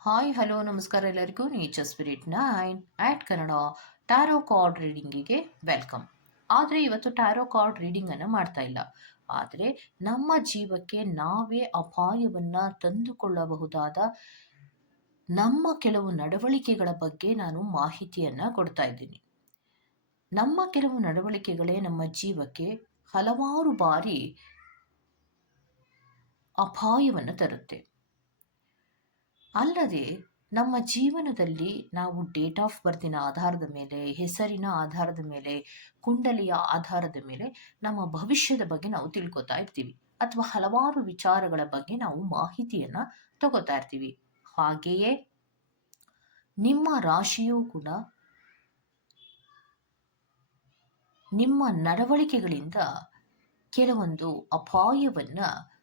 Hi hello ನಮಸ್ಕಾರ ಎಲ್ಲರಿಗೂ nature spirit nine at Kannada tarot card ರೀಡಿಂಗಿಗೆ welcome ಆದರೆ ಇವತ್ತು ಟ್ಯಾರೋ ಕಾರ್ಡ್ ರೀಡಿಂಗನ್ನು ಮಾಡ್ತಾ ಇಲ್ಲ. ಆದರೆ ನಮ್ಮ ಜೀವಕ್ಕೆ ನಾವೇ ಅಪಾಯವನ್ನು ತಂದುಕೊಳ್ಳಬಹುದಾದ ನಮ್ಮ ಕೆಲವು ನಡವಳಿಕೆಗಳ ಬಗ್ಗೆ ನಾನು ಮಾಹಿತಿಯನ್ನು ಕೊಡ್ತಾ ಇದ್ದೀನಿ. ನಮ್ಮ ಕೆಲವು ನಡವಳಿಕೆಗಳೇ ನಮ್ಮ ಜೀವಕ್ಕೆ ಹಲವಾರು ಬಾರಿ ಅಪಾಯವನ್ನು ತರುತ್ತೆ. ಅಲ್ಲದೆ ನಮ್ಮ ಜೀವನದಲ್ಲಿ ನಾವು ಡೇಟ್ ಆಫ್ ಬರ್ತಿನ ಆಧಾರದ ಮೇಲೆ, ಹೆಸರಿನ ಆಧಾರದ ಮೇಲೆ, ಕುಂಡಲಿಯ ಆಧಾರದ ಮೇಲೆ ನಮ್ಮ ಭವಿಷ್ಯದ ಬಗ್ಗೆ ನಾವು ತಿಳ್ಕೊತಾ ಇರ್ತೀವಿ. ಅಥವಾ ಹಲವಾರು ವಿಚಾರಗಳ ಬಗ್ಗೆ ನಾವು ಮಾಹಿತಿಯನ್ನು ತಗೋತಾ ಇರ್ತೀವಿ. ಹಾಗೆಯೇ ನಿಮ್ಮ ರಾಶಿಯೂ ಕೂಡ ನಿಮ್ಮ ನಡವಳಿಕೆಗಳಿಂದ ಕೆಲವೊಂದು ಅಪಾಯವನ್ನು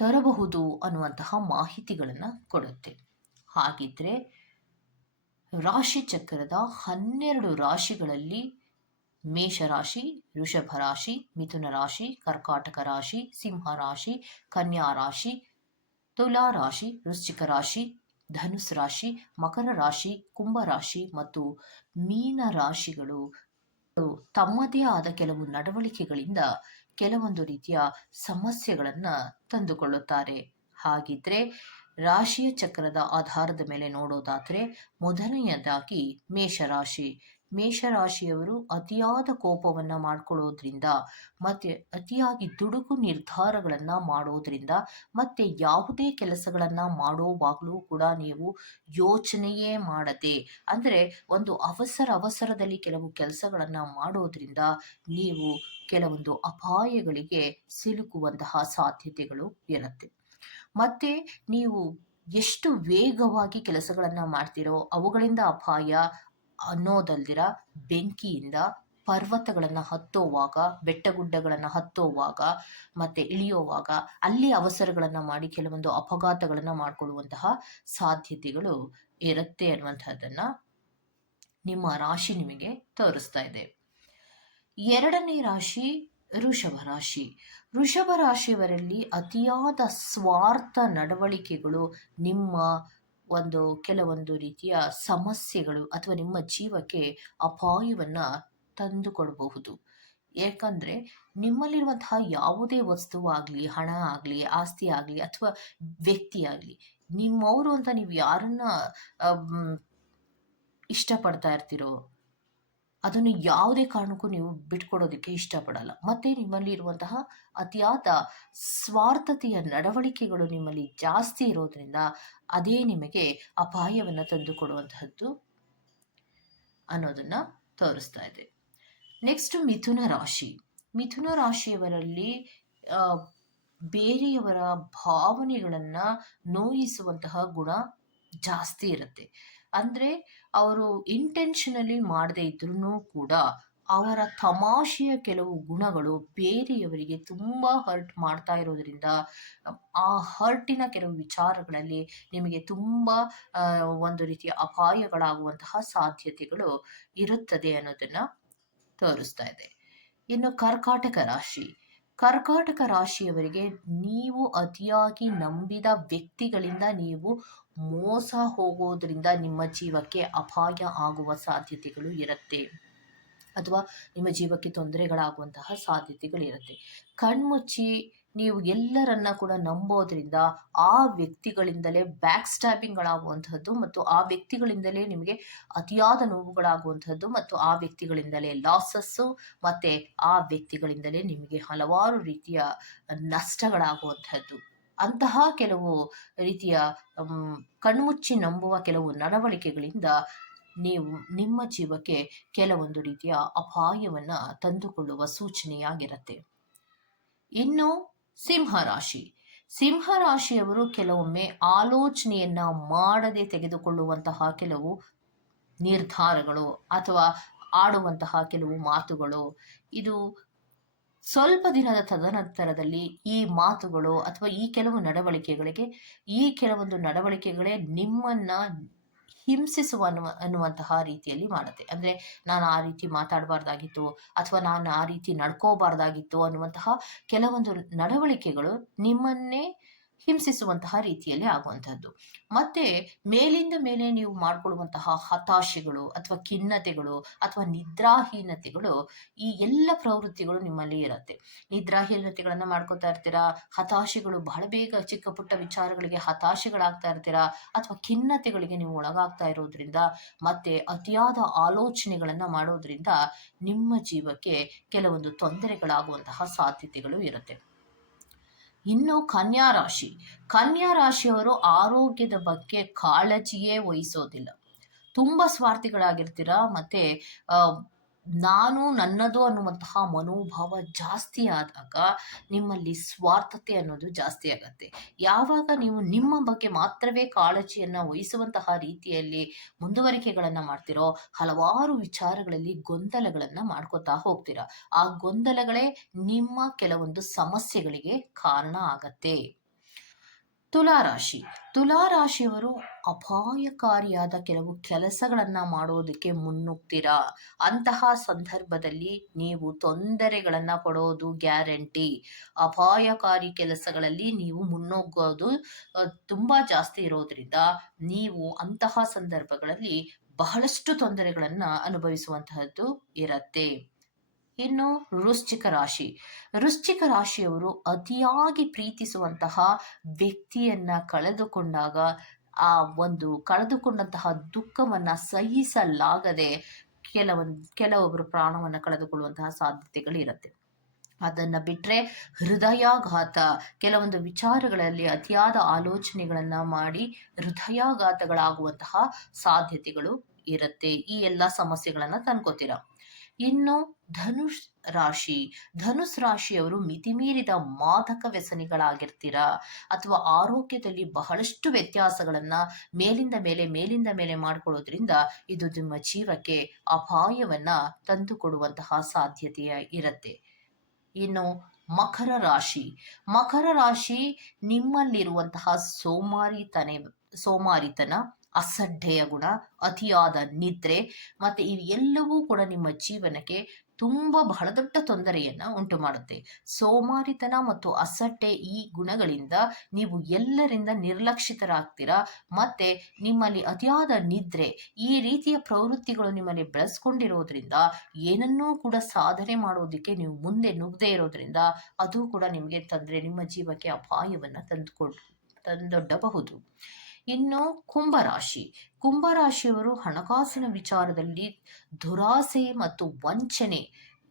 ತರಬಹುದು ಅನ್ನುವಂತಹ ಮಾಹಿತಿಗಳನ್ನು ಕೊಡುತ್ತೆ. ಹಾಗಿದ್ರೆ ರಾಶಿ ಚಕ್ರದ ಹನ್ನೆರಡು ರಾಶಿಗಳಲ್ಲಿ ಮೇಷರಾಶಿ, ವೃಷಭ ರಾಶಿ, ಮಿಥುನ ರಾಶಿ, ಕರ್ಕಾಟಕ ರಾಶಿ, ಸಿಂಹ ರಾಶಿ, ಕನ್ಯಾ ರಾಶಿ, ತುಲಾ ರಾಶಿ, ವೃಶ್ಚಿಕ ರಾಶಿ, ಧನುಸ್ ರಾಶಿ, ಮಕರ ರಾಶಿ, ಕುಂಭ ರಾಶಿ ಮತ್ತು ಮೀನ ರಾಶಿಗಳು ತಮ್ಮದೇ ಆದ ಕೆಲವು ನಡವಳಿಕೆಗಳಿಂದ ಕೆಲವೊಂದು ರೀತಿಯ ಸಮಸ್ಯೆಗಳನ್ನು ತಂದುಕೊಳ್ಳುತ್ತಾರೆ. ಹಾಗಿದ್ರೆ ರಾಶಿಯ ಚಕ್ರದ ಆಧಾರದ ಮೇಲೆ ನೋಡೋದಾದರೆ ಮೊದಲನೆಯದಾಗಿ ಮೇಷರಾಶಿ. ಮೇಷರಾಶಿಯವರು ಅತಿಯಾದ ಕೋಪವನ್ನು ಮಾಡ್ಕೊಳ್ಳೋದ್ರಿಂದ ಮತ್ತು ಅತಿಯಾಗಿ ದುಡುಕು ನಿರ್ಧಾರಗಳನ್ನು ಮಾಡೋದ್ರಿಂದ, ಮತ್ತು ಯಾವುದೇ ಕೆಲಸಗಳನ್ನು ಮಾಡೋವಾಗಲೂ ಕೂಡ ನೀವು ಯೋಚನೆಯೇ ಮಾಡದೆ, ಅಂದರೆ ಒಂದು ಅವಸರ ಅವಸರದಲ್ಲಿ ಕೆಲವು ಕೆಲಸಗಳನ್ನು ಮಾಡೋದ್ರಿಂದ ನೀವು ಕೆಲವೊಂದು ಅಪಾಯಗಳಿಗೆ ಸಿಲುಕುವಂತಹ ಸಾಧ್ಯತೆಗಳು ಇರುತ್ತೆ. ಮತ್ತು ನೀವು ಎಷ್ಟು ವೇಗವಾಗಿ ಕೆಲಸಗಳನ್ನು ಮಾಡ್ತೀರೋ ಅವುಗಳಿಂದ ಅಪಾಯ ಅನ್ನೋದಲ್ದಿರ ಬೆಂಕಿಯಿಂದ ಪರ್ವತಗಳನ್ನು ಹತ್ತೋವಾಗ, ಬೆಟ್ಟಗುಡ್ಡಗಳನ್ನು ಹತ್ತೋವಾಗ, ಮತ್ತೆ ಇಳಿಯೋವಾಗ ಅಲ್ಲಿ ಅವಸರಗಳನ್ನು ಮಾಡಿ ಕೆಲವೊಂದು ಅಪಘಾತಗಳನ್ನು ಮಾಡಿಕೊಳ್ಳುವಂತಹ ಸಾಧ್ಯತೆಗಳು ಇರುತ್ತೆ ಅನ್ನುವಂಥದ್ದನ್ನು ನಿಮ್ಮ ರಾಶಿ ನಿಮಗೆ ತೋರಿಸ್ತಾ ಇದೆ. ಎರಡನೇ ರಾಶಿ ಋಷಭ ರಾಶಿ. ಋಷಭ ರಾಶಿಯವರಲ್ಲಿ ಅತಿಯಾದ ಸ್ವಾರ್ಥ ನಡವಳಿಕೆಗಳು ನಿಮ್ಮ ಒಂದು ಕೆಲವೊಂದು ರೀತಿಯ ಸಮಸ್ಯೆಗಳು ಅಥವಾ ನಿಮ್ಮ ಜೀವಕ್ಕೆ ಅಪಾಯವನ್ನು ತಂದುಕೊಡಬಹುದು. ಯಾಕಂದರೆ ನಿಮ್ಮಲ್ಲಿರುವಂತಹ ಯಾವುದೇ ವಸ್ತುವಾಗಲಿ, ಹಣ ಆಗಲಿ, ಆಸ್ತಿ ಆಗಲಿ ಅಥವಾ ವ್ಯಕ್ತಿ ಆಗಲಿ, ನಿಮ್ಮವರು ಅಂತ ನೀವು ಯಾರನ್ನ ಇಷ್ಟಪಡ್ತಾ ಇರ್ತೀರೋ ಅದನ್ನು ಯಾವುದೇ ಕಾರಣಕ್ಕೂ ನೀವು ಬಿಟ್ಕೊಡೋದಕ್ಕೆ ಇಷ್ಟಪಡಲ್ಲ. ಮತ್ತೆ ನಿಮ್ಮಲ್ಲಿ ಇರುವಂತಹ ಅತಿಯಾದ ಸ್ವಾರ್ಥತೆಯ ನಡವಳಿಕೆಗಳು ನಿಮ್ಮಲ್ಲಿ ಜಾಸ್ತಿ ಇರೋದ್ರಿಂದ ಅದೇ ನಿಮಗೆ ಅಪಾಯವನ್ನು ತಂದುಕೊಡುವಂತಹದ್ದು ಅನ್ನೋದನ್ನ ತೋರಿಸ್ತಾ ಇದೆ. ನೆಕ್ಸ್ಟ್ ಮಿಥುನ ರಾಶಿ. ಮಿಥುನ ರಾಶಿಯವರಲ್ಲಿ ಬೇರೆಯವರ ಭಾವನೆಗಳನ್ನು ನೋಯಿಸುವಂತಹ ಗುಣ ಜಾಸ್ತಿ ಇರುತ್ತೆ. ಅಂದರೆ ಅವರು ಇಂಟೆನ್ಷನಲಿ ಮಾಡದೇ ಇದ್ರೂ ಕೂಡ ಅವರ ತಮಾಷೆಯ ಕೆಲವು ಗುಣಗಳು ಬೇರೆಯವರಿಗೆ ತುಂಬಾ ಹರ್ಟ್ ಮಾಡ್ತಾ ಇರೋದ್ರಿಂದ, ಆ ಹರ್ಟಿನ ಕೆಲವು ವಿಚಾರಗಳಲ್ಲಿ ನಿಮಗೆ ತುಂಬಾ ಒಂದು ರೀತಿಯ ಅಪಾಯಗಳಾಗುವಂತಹ ಸಾಧ್ಯತೆಗಳು ಇರುತ್ತದೆ ಅನ್ನೋದನ್ನ ತೋರಿಸ್ತಾ ಇದೆ. ಇನ್ನು ಕರ್ಕಾಟಕ ರಾಶಿ. ಕರ್ಕಾಟಕ ರಾಶಿಯವರಿಗೆ ನೀವು ಅತಿಯಾಗಿ ನಂಬಿದ ವ್ಯಕ್ತಿಗಳಿಂದ ನೀವು ಮೋಸ ಹೋಗೋದ್ರಿಂದ ನಿಮ್ಮ ಜೀವಕ್ಕೆ ಅಪಾಯ ಆಗುವ ಸಾಧ್ಯತೆಗಳು ಇರುತ್ತೆ. ಅಥವಾ ನಿಮ್ಮ ಜೀವಕ್ಕೆ ತೊಂದರೆಗಳಾಗುವಂತಹ ಸಾಧ್ಯತೆಗಳಿರುತ್ತೆ ಕಣ್ಮುಚ್ಚಿ ನೀವು ಎಲ್ಲರನ್ನ ಕೂಡ ನಂಬೋದ್ರಿಂದ ಆ ವ್ಯಕ್ತಿಗಳಿಂದಲೇ ಬ್ಯಾಕ್ ಸ್ಟ್ಯಾಬಿಂಗ್ಗಳಾಗುವಂಥದ್ದು ಮತ್ತು ಆ ವ್ಯಕ್ತಿಗಳಿಂದಲೇ ನಿಮಗೆ ಅತಿಯಾದ ನೋವುಗಳಾಗುವಂಥದ್ದು ಮತ್ತು ಆ ವ್ಯಕ್ತಿಗಳಿಂದಲೇ ಲಾಸಸ್ಸು ಮತ್ತು ಆ ವ್ಯಕ್ತಿಗಳಿಂದಲೇ ನಿಮಗೆ ಹಲವಾರು ರೀತಿಯ ನಷ್ಟಗಳಾಗುವಂಥದ್ದು ಅಂತಹ ಕೆಲವು ರೀತಿಯ ಕಣ್ಮುಚ್ಚಿ ನಂಬುವ ಕೆಲವು ನಡವಳಿಕೆಗಳಿಂದ ನೀವು ನಿಮ್ಮ ಜೀವಕ್ಕೆ ಕೆಲವೊಂದು ರೀತಿಯ ಅಪಾಯವನ್ನು ತಂದುಕೊಳ್ಳುವ ಸೂಚನೆಯಾಗಿರುತ್ತೆ. ಇನ್ನು ಸಿಂಹರಾಶಿ ಸಿಂಹರಾಶಿಯವರು ಕೆಲವೊಮ್ಮೆ ಆಲೋಚನೆಯನ್ನ ಮಾಡದೆ ತೆಗೆದುಕೊಳ್ಳುವಂತಹ ಕೆಲವು ನಿರ್ಧಾರಗಳು ಅಥವಾ ಆಡುವಂತಹ ಕೆಲವು ಮಾತುಗಳು. ಇದು ಸ್ವಲ್ಪ ದಿನದ ತದನಂತರದಲ್ಲಿ ಈ ಮಾತುಗಳು ಅಥವಾ ಈ ಕೆಲವು ನಡವಳಿಕೆಗಳಿಗೆ, ಈ ಕೆಲವೊಂದು ನಡವಳಿಕೆಗಳೇ ನಿಮ್ಮನ್ನ ಹಿಂಸಿಸುವ ಅನ್ನುವ, ಅನ್ನುವಂತಹ ರೀತಿಯಲ್ಲಿ ಮಾಡುತ್ತೆ. ಅಂದರೆ ನಾನು ಆ ರೀತಿ ಮಾತಾಡಬಾರ್ದಾಗಿತ್ತು ಅಥವಾ ನಾನು ಆ ರೀತಿ ನಡ್ಕೋಬಾರ್ದಾಗಿತ್ತು ಅನ್ನುವಂತಹ ಕೆಲವೊಂದು ನಡವಳಿಕೆಗಳು ನಿಮ್ಮನ್ನೇ ಹಿಂಸಿಸುವಂತಹ ರೀತಿಯಲ್ಲಿ ಆಗುವಂತಹದ್ದು ಮತ್ತೆ ಮೇಲಿಂದ ಮೇಲೆ ನೀವು ಮಾಡಿಕೊಳ್ಳುವಂತಹ ಹತಾಶೆಗಳು ಅಥವಾ ಖಿನ್ನತೆಗಳು ಅಥವಾ ನಿದ್ರಾಹೀನತೆಗಳು ಈ ಎಲ್ಲ ಪ್ರವೃತ್ತಿಗಳು ನಿಮ್ಮಲ್ಲಿ ಇರುತ್ತೆ. ನಿದ್ರಾಹೀನತೆಗಳನ್ನ ಮಾಡ್ಕೋತಾ ಇರ್ತೀರಾ? ಹತಾಶೆಗಳು ಬಹಳ ಬೇಗ ಚಿಕ್ಕ ಪುಟ್ಟ ವಿಚಾರಗಳಿಗೆ ಹತಾಶೆಗಳಾಗ್ತಾ ಇರ್ತೀರಾ? ಅಥವಾ ಖಿನ್ನತೆಗಳಿಗೆ ನೀವು ಒಳಗಾಗ್ತಾ ಇರೋದ್ರಿಂದ ಮತ್ತೆ ಅತಿಯಾದ ಆಲೋಚನೆಗಳನ್ನ ಮಾಡೋದ್ರಿಂದ ನಿಮ್ಮ ಜೀವಕ್ಕೆ ಕೆಲವೊಂದು ತೊಂದರೆಗಳಾಗುವಂತಹ ಸಾಧ್ಯತೆಗಳು ಇರುತ್ತೆ. ಇನ್ನು ಕನ್ಯಾ ರಾಶಿ. ಕನ್ಯಾ ರಾಶಿಯವರು ಆರೋಗ್ಯದ ಬಗ್ಗೆ ಕಾಳಜಿಯೇ ವಹಿಸೋದಿಲ್ಲ. ತುಂಬಾ ಸ್ವಾರ್ಥಿಗಳಾಗಿರ್ತೀರ ಮತ್ತೆ ಆ, ನಾನು ನನ್ನದು ಅನ್ನುವಂತಹ ಮನೋಭಾವ ಜಾಸ್ತಿ ಆದಾಗ ನಿಮ್ಮಲ್ಲಿ ಸ್ವಾರ್ಥತೆ ಅನ್ನೋದು ಜಾಸ್ತಿ ಆಗತ್ತೆ. ಯಾವಾಗ ನೀವು ನಿಮ್ಮ ಬಗ್ಗೆ ಮಾತ್ರವೇ ಕಾಳಜಿಯನ್ನ ವಹಿಸುವಂತಹ ರೀತಿಯಲ್ಲಿ ಮುಂದುವರಿಕೆಗಳನ್ನ ಮಾಡ್ತಿರೋ, ಹಲವಾರು ವಿಚಾರಗಳಲ್ಲಿ ಗೊಂದಲಗಳನ್ನ ಮಾಡ್ಕೋತಾ ಹೋಗ್ತೀರಾ. ಆ ಗೊಂದಲಗಳೇ ನಿಮ್ಮ ಕೆಲವೊಂದು ಸಮಸ್ಯೆಗಳಿಗೆ ಕಾರಣ ಆಗತ್ತೆ. ತುಲಾರಾಶಿ. ತುಲಾರಾಶಿಯವರು ಅಪಾಯಕಾರಿಯಾದ ಕೆಲವು ಕೆಲಸಗಳನ್ನು ಮಾಡೋದಕ್ಕೆ ಮುನ್ನುಗ್ತೀರಾ? ಅಂತಹ ಸಂದರ್ಭದಲ್ಲಿ ನೀವು ತೊಂದರೆಗಳನ್ನು ಪಡೋದು ಗ್ಯಾರಂಟಿ. ಅಪಾಯಕಾರಿ ಕೆಲಸಗಳಲ್ಲಿ ನೀವು ಮುನ್ನುಗ್ಗೋದು ತುಂಬ ತುಂಬಾ ಜಾಸ್ತಿ ಇರೋದ್ರಿಂದ ನೀವು ಅಂತಹ ಸಂದರ್ಭಗಳಲ್ಲಿ ಬಹಳಷ್ಟು ತೊಂದರೆಗಳನ್ನು ಅನುಭವಿಸುವಂತಹದ್ದು ಇರತ್ತೆ. ಇನ್ನು ವೃಶ್ಚಿಕ ರಾಶಿ. ವೃಶ್ಚಿಕ ರಾಶಿಯವರು ಅತಿಯಾಗಿ ಪ್ರೀತಿಸುವಂತಹ ವ್ಯಕ್ತಿಯನ್ನ ಕಳೆದುಕೊಂಡಾಗ, ಆ ಒಂದು ಕಳೆದುಕೊಂಡಂತಹ ದುಃಖವನ್ನ ಸಹಿಸಲಾಗದೆ ಕೆಲವೊಂದು ಕೆಲವೊಬ್ಬರು ಪ್ರಾಣವನ್ನ ಕಳೆದುಕೊಳ್ಳುವಂತಹ ಸಾಧ್ಯತೆಗಳು ಇರುತ್ತೆ ಅದನ್ನ ಬಿಟ್ರೆ ಹೃದಯಾಘಾತ, ಕೆಲವೊಂದು ವಿಚಾರಗಳಲ್ಲಿ ಅತಿಯಾದ ಆಲೋಚನೆಗಳನ್ನ ಮಾಡಿ ಹೃದಯಾಘಾತಗಳಾಗುವಂತಹ ಸಾಧ್ಯತೆಗಳು ಇರುತ್ತೆ. ಈ ಎಲ್ಲ ಸಮಸ್ಯೆಗಳನ್ನ ತಂದ್ಕೋತೀರ. ಇನ್ನು ಧನುಷ್ ರಾಶಿ. ಧನುಸ್ ರಾಶಿಯವರು ಮಿತಿಮೀರಿದ ಮಾದಕ ವ್ಯಸನಿಗಳಾಗಿರ್ತೀರಾ? ಅಥವಾ ಆರೋಗ್ಯದಲ್ಲಿ ಬಹಳಷ್ಟು ವ್ಯತ್ಯಾಸಗಳನ್ನ ಮೇಲಿಂದ ಮೇಲೆ ಮೇಲಿಂದ ಮೇಲೆ ಮಾಡಿಕೊಳ್ಳೋದ್ರಿಂದ ಇದು ನಿಮ್ಮ ಜೀವಕ್ಕೆ ಅಪಾಯವನ್ನ ತಂದುಕೊಡುವಂತಹ ಸಾಧ್ಯತೆಯ ಇರುತ್ತೆ. ಇನ್ನು ಮಕರ ರಾಶಿ. ಮಕರ ರಾಶಿ ನಿಮ್ಮಲ್ಲಿರುವಂತಹ ಸೋಮಾರಿತನೆ, ಸೋಮಾರಿತನ ಅಸಡ್ಡೆಯ ಗುಣ, ಅತಿಯಾದ ನಿದ್ರೆ ಮತ್ತೆ ಇವೆಲ್ಲವೂ ಕೂಡ ನಿಮ್ಮ ಜೀವನಕ್ಕೆ ತುಂಬ ಬಹಳ ದೊಡ್ಡ ತೊಂದರೆಯನ್ನ ಉಂಟು ಮಾಡುತ್ತೆ ಸೋಮಾರಿತನ ಮತ್ತು ಅಸಡ್ಡೆ ಈ ಗುಣಗಳಿಂದ ನೀವು ಎಲ್ಲರಿಂದ ನಿರ್ಲಕ್ಷಿತರಾಗ್ತೀರಾ? ಮತ್ತೆ ನಿಮ್ಮಲ್ಲಿ ಅತಿಯಾದ ನಿದ್ರೆ ಈ ರೀತಿಯ ಪ್ರವೃತ್ತಿಗಳು ನಿಮ್ಮಲ್ಲಿ ಬೆಳೆಸ್ಕೊಂಡಿರೋದ್ರಿಂದ ಏನನ್ನೂ ಕೂಡ ಸಾಧನೆ ಮಾಡೋದಕ್ಕೆ ನೀವು ಮುಂದೆ ನುಗ್ಗದೇ ಇರೋದ್ರಿಂದ ಅದು ಕೂಡ ನಿಮಗೆ ತಂದ್ರೆ ನಿಮ್ಮ ಜೀವಕ್ಕೆ ಅಪಾಯವನ್ನ ತಂದುಕೊಂಡು, ತಂದೊಡ್ಡಬಹುದು. ಇನ್ನು ಕುಂಭರಾಶಿ. ಕುಂಭರಾಶಿಯವರು ಹಣಕಾಸಿನ ವಿಚಾರದಲ್ಲಿ ದುರಾಸೆ ಮತ್ತು ವಂಚನೆ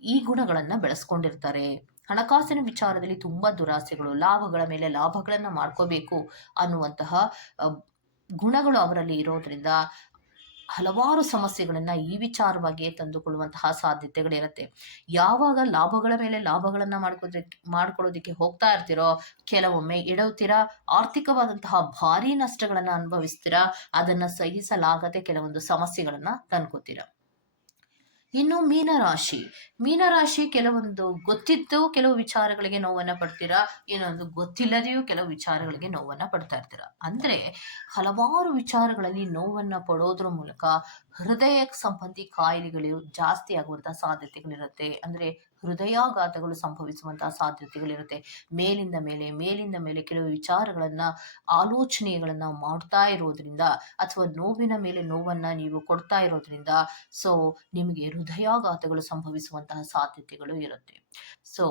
ಈ ಗುಣಗಳನ್ನ ಬೆಳೆಸ್ಕೊಂಡಿರ್ತಾರೆ. ಹಣಕಾಸಿನ ವಿಚಾರದಲ್ಲಿ ತುಂಬಾ ದುರಾಸೆಗಳು, ಲಾಭಗಳ ಮೇಲೆ ಲಾಭಗಳನ್ನ ಮಾಡ್ಕೋಬೇಕು ಅನ್ನುವಂತಹ ಗುಣಗಳು ಅವರಲ್ಲಿ ಇರೋದ್ರಿಂದ ಹಲವಾರು ಸಮಸ್ಯೆಗಳನ್ನು ಈ ವಿಚಾರವಾಗಿಯೇ ತಂದುಕೊಳ್ಳುವಂತಹ ಸಾಧ್ಯತೆಗಳಿರುತ್ತೆ. ಯಾವಾಗ ಲಾಭಗಳ ಮೇಲೆ ಲಾಭಗಳನ್ನು ಮಾಡ್ಕೋದಕ್ಕೆ ಮಾಡ್ಕೊಳ್ಳೋದಕ್ಕೆ ಹೋಗ್ತಾ ಇರ್ತೀರೋ, ಕೆಲವೊಮ್ಮೆ ಇಡುತ್ತೀರಾ ಆರ್ಥಿಕವಾದಂತಹ ಭಾರಿ ನಷ್ಟಗಳನ್ನು ಅನುಭವಿಸ್ತೀರಾ, ಅದನ್ನ ಸಹಿಸಲಾಗದೆ ಕೆಲವೊಂದು ಸಮಸ್ಯೆಗಳನ್ನು ತಂದ್ಕೋತೀರಾ? ಇನ್ನು ಮೀನರಾಶಿ. ಮೀನರಾಶಿ ಕೆಲವೊಂದು ಗೊತ್ತಿದ್ದು ಕೆಲವು ವಿಚಾರಗಳಿಗೆ ನೋವನ್ನ ಪಡ್ತೀರಾ? ಇನ್ನೊಂದು ಗೊತ್ತಿಲ್ಲದೆಯೂ ಕೆಲವು ವಿಚಾರಗಳಿಗೆ ನೋವನ್ನ ಪಡ್ತಾ ಇರ್ತೀರಾ? ಅಂದ್ರೆ ಹಲವಾರು ವಿಚಾರಗಳಲ್ಲಿ ನೋವನ್ನ ಪಡೋದ್ರ ಮೂಲಕ ಹೃದಯಕ್ಕೆ ಸಂಬಂಧಿ ಕಾಯಿಲೆಗಳು ಜಾಸ್ತಿ ಆಗುವಂಥ ಸಾಧ್ಯತೆಗಳಿರುತ್ತೆ. ಅಂದ್ರೆ ಹೃದಯಾಘಾತಗಳು ಸಂಭವಿಸುವಂತಹ ಸಾಧ್ಯತೆಗಳಿರುತ್ತೆ. ಮೇಲಿಂದ ಮೇಲೆ ಮೇಲಿಂದ ಮೇಲೆ ಕೆಲವು ವಿಚಾರಗಳನ್ನ, ಆಲೋಚನೆಗಳನ್ನ ಮಾಡ್ತಾ ಇರೋದ್ರಿಂದ ಅಥವಾ ನೋವಿನ ಮೇಲೆ ನೋವನ್ನ ನೀವು ಕೊಡ್ತಾ ಇರೋದ್ರಿಂದ ಸೊ ನಿಮಗೆ ಹೃದಯಾಘಾತಗಳು ಸಂಭವಿಸುವಂತಹ ಸಾಧ್ಯತೆಗಳು ಇರುತ್ತೆ. ಸೊ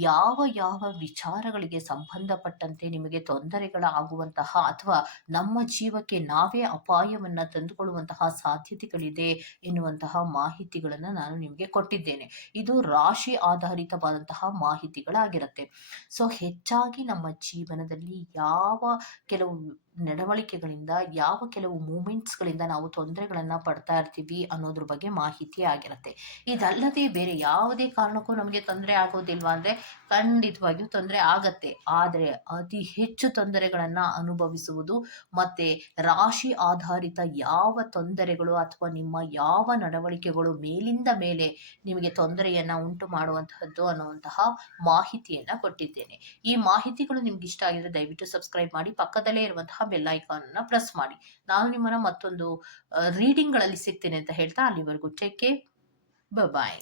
ಯಾವ ಯಾವ ವಿಚಾರಗಳಿಗೆ ಸಂಬಂಧಪಟ್ಟಂತೆ ನಿಮಗೆ ತೊಂದರೆಗಳಾಗುವಂತಹ ಅಥವಾ ನಮ್ಮ ಜೀವಕ್ಕೆ ನಾವೇ ಅಪಾಯವನ್ನ ತಂದುಕೊಳ್ಳುವಂತಹ ಸಾಧ್ಯತೆಗಳಿದೆ ಎನ್ನುವಂತಹ ಮಾಹಿತಿಗಳನ್ನು ನಾನು ನಿಮಗೆ ಕೊಟ್ಟಿದ್ದೇನೆ. ಇದು ರಾಶಿ ಆಧಾರಿತವಾದಂತಹ ಮಾಹಿತಿಗಳಾಗಿರುತ್ತೆ. ಸೊ ಹೆಚ್ಚಾಗಿ ನಮ್ಮ ಜೀವನದಲ್ಲಿ ಯಾವ ಕೆಲವು ನಡವಳಿಕೆಗಳಿಂದ ಯಾವ ಕೆಲವು ಮೂಮೆಂಟ್ಸ್ಗಳಿಂದ ನಾವು ತೊಂದರೆಗಳನ್ನು ಪಡ್ತಾ ಇರ್ತೀವಿ ಅನ್ನೋದ್ರ ಬಗ್ಗೆ ಮಾಹಿತಿ ಆಗಿರುತ್ತೆ. ಇದಲ್ಲದೆ ಬೇರೆ ಯಾವುದೇ ಕಾರಣಕ್ಕೂ ನಮಗೆ ತೊಂದರೆ ಆಗೋದಿಲ್ವಾ ಅಂದ್ರೆ ಖಂಡಿತವಾಗಿಯೂ ತೊಂದರೆ ಆಗತ್ತೆ. ಆದರೆ ಅತಿ ಹೆಚ್ಚು ತೊಂದರೆಗಳನ್ನು ಅನುಭವಿಸುವುದು ಮತ್ತೆ ರಾಶಿ ಆಧಾರಿತ ಯಾವ ತೊಂದರೆಗಳು ಅಥವಾ ನಿಮ್ಮ ಯಾವ ನಡವಳಿಕೆಗಳು ಮೇಲಿಂದ ಮೇಲೆ ನಿಮಗೆ ತೊಂದರೆಯನ್ನ ಉಂಟು ಮಾಡುವಂತಹದ್ದು ಅನ್ನುವಂತಹ ಮಾಹಿತಿಯನ್ನು ಕೊಟ್ಟಿದ್ದೇನೆ. ಈ ಮಾಹಿತಿಗಳು ನಿಮ್ಗೆ ಇಷ್ಟ ಆಗಿದ್ರೆ ದಯವಿಟ್ಟು ಸಬ್ಸ್ಕ್ರೈಬ್ ಮಾಡಿ. ಪಕ್ಕದಲ್ಲೇ ಇರುವಂತಹ ಬೆಲ್ ಐಕಾನ್ ಅನ್ನ ಪ್ರೆಸ್ ಮಾಡಿ. ನಾನು ನಿಮ್ಮನ್ನ ಮತ್ತೊಂದು ರೀಡಿಂಗ್ಗಳಲ್ಲಿ ಸಿಗ್ತೇನೆ ಅಂತ ಹೇಳ್ತಾ ಅಲ್ಲಿವರೆಗೂ. Take care bye